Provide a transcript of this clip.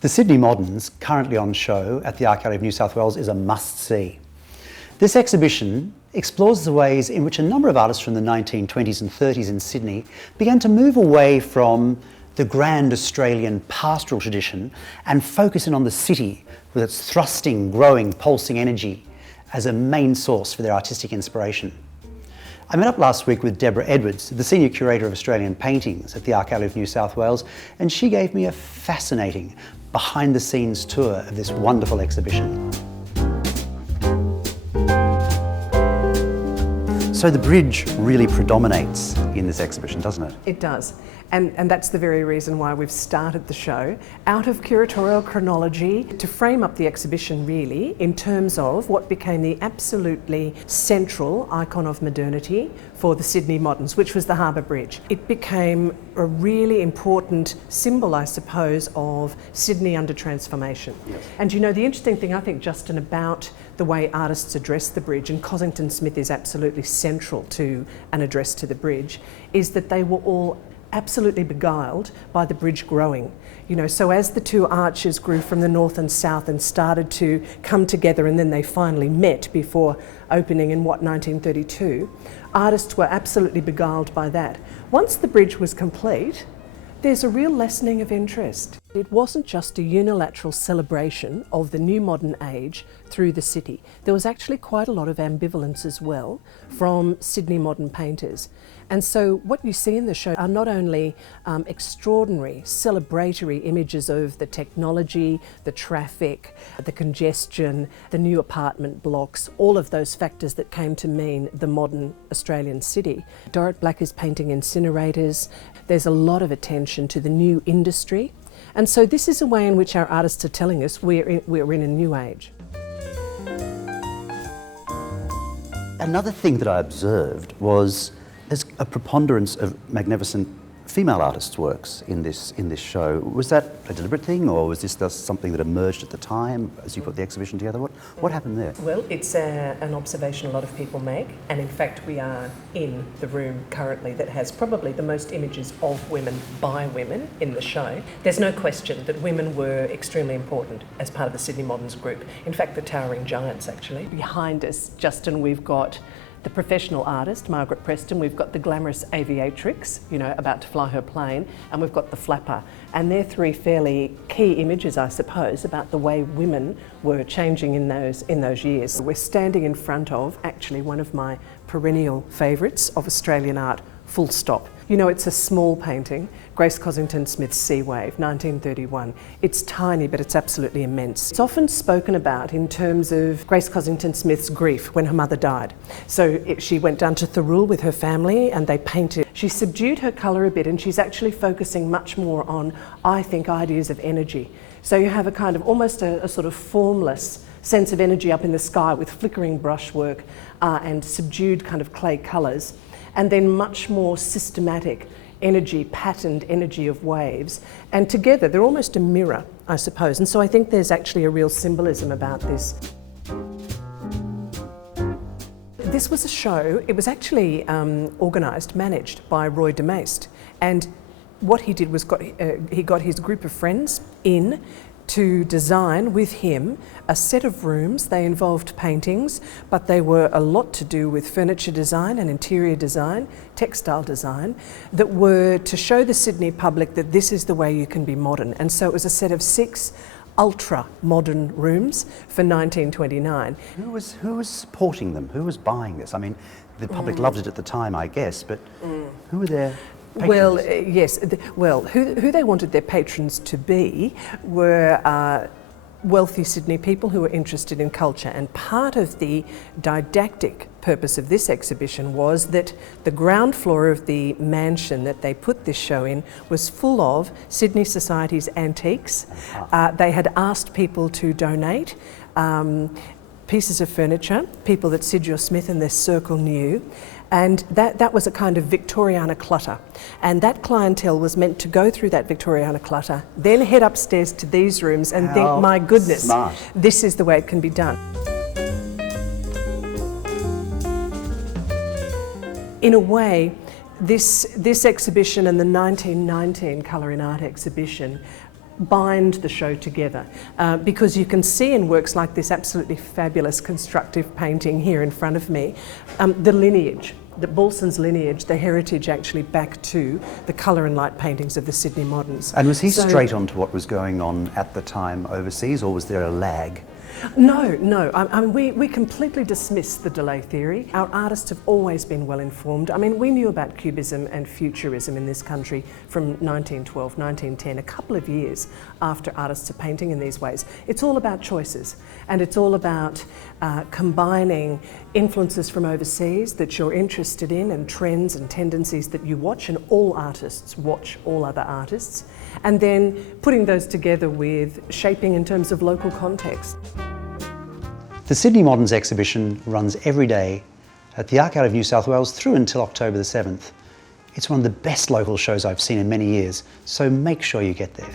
The Sydney Moderns, currently on show at the Art Gallery of New South Wales, is a must-see. This exhibition explores the ways in which a number of artists from the 1920s and 30s in Sydney began to move away from the grand Australian pastoral tradition and focus in on the city with its thrusting, growing, pulsing energy as a main source for their artistic inspiration. I met up last week with Deborah Edwards, the Senior Curator of Australian Paintings at the Art Gallery of New South Wales, and she gave me a fascinating behind-the-scenes tour of this wonderful exhibition. So the bridge really predominates in this exhibition, doesn't it? It does. And that's the very reason why we've started the show out of curatorial chronology to frame up the exhibition really in terms of what became the absolutely central icon of modernity for the Sydney Moderns, which was the Harbour Bridge. It became a really important symbol, I suppose, of Sydney under transformation. Yes. And you know, the interesting thing I think, Justin, about the way artists address the bridge, and Cossington Smith is absolutely central to an address to the bridge, is that they were all absolutely beguiled by the bridge growing. You know, so as the two arches grew from the north and south and started to come together, and then they finally met before opening in 1932, artists were absolutely beguiled by that. Once the bridge was complete, there's a real lessening of interest. It wasn't just a unilateral celebration of the new modern age through the city. There was actually quite a lot of ambivalence as well from Sydney modern painters. And so what you see in the show are not only extraordinary celebratory images of the technology, the traffic, the congestion, the new apartment blocks, all of those factors that came to mean the modern Australian city. Dorrit Black is painting incinerators. There's a lot of attention to the new industry. And so this is a way in which our artists are telling us we're in a new age. Another thing that I observed was there's a preponderance of magnificent female artists' works in this show. Was that a deliberate thing, or was this just something that emerged at the time as you put the exhibition together? What happened there? Well, it's an observation a lot of people make, and in fact we are in the room currently that has probably the most images of women by women in the show. There's no question that women were extremely important as part of the Sydney Moderns group. In fact, the towering giants actually. Behind us, Justin, we've got the professional artist, Margaret Preston. We've got the glamorous aviatrix, you know, about to fly her plane, and we've got the flapper. And they're three fairly key images, I suppose, about the way women were changing in those years. We're standing in front of actually one of my perennial favourites of Australian art, full stop. You know, it's a small painting, Grace Cossington Smith's Sea Wave, 1931. It's tiny, but it's absolutely immense. It's often spoken about in terms of Grace Cossington Smith's grief when her mother died. So she went down to Thirroul with her family and they painted. She subdued her colour a bit, and she's actually focusing much more on, I think, ideas of energy. So you have a kind of almost a sort of formless sense of energy up in the sky with flickering brushwork and subdued kind of clay colours. And then much more systematic energy, patterned energy of waves. And together, they're almost a mirror, I suppose. And so I think there's actually a real symbolism about this. This was a show, it was actually organised, managed by Roy de Maist. And what he did was he got his group of friends in to design with him a set of rooms. They involved paintings, but they were a lot to do with furniture design and interior design, textile design, that were to show the Sydney public that this is the way you can be modern. And so it was a set of 6 ultra-modern rooms for 1929. Who was supporting them? Who was buying this? I mean, the public loved it at the time, I guess, but who were their patrons? Well, yes. Well, who they wanted their patrons to be were wealthy Sydney people who were interested in culture. And part of the didactic purpose of this exhibition was that the ground floor of the mansion that they put this show in was full of Sydney Society's antiques. They had asked people to donate pieces of furniture, people that Sidger Smith and their circle knew, and that was a kind of Victoriana clutter. And that clientele was meant to go through that Victoriana clutter, then head upstairs to these rooms and think, my goodness, smart. This is the way it can be done. In a way, this exhibition and the 1919 Colour in Art exhibition bind the show together because you can see in works like this absolutely fabulous constructive painting here in front of me, the lineage, the Balson's lineage, the heritage actually back to the colour and light paintings of the Sydney moderns. And was he straight on to what was going on at the time overseas, or was there a lag? No. I mean, we completely dismiss the delay theory. Our artists have always been well informed. I mean, we knew about Cubism and Futurism in this country from 1912, 1910, a couple of years after artists are painting in these ways. It's all about choices, and it's all about combining influences from overseas that you're interested in and trends and tendencies that you watch, and all artists watch all other artists, and then putting those together with shaping in terms of local context. The Sydney Moderns exhibition runs every day at the Archive of New South Wales through until October the 7th. It's one of the best local shows I've seen in many years, so make sure you get there.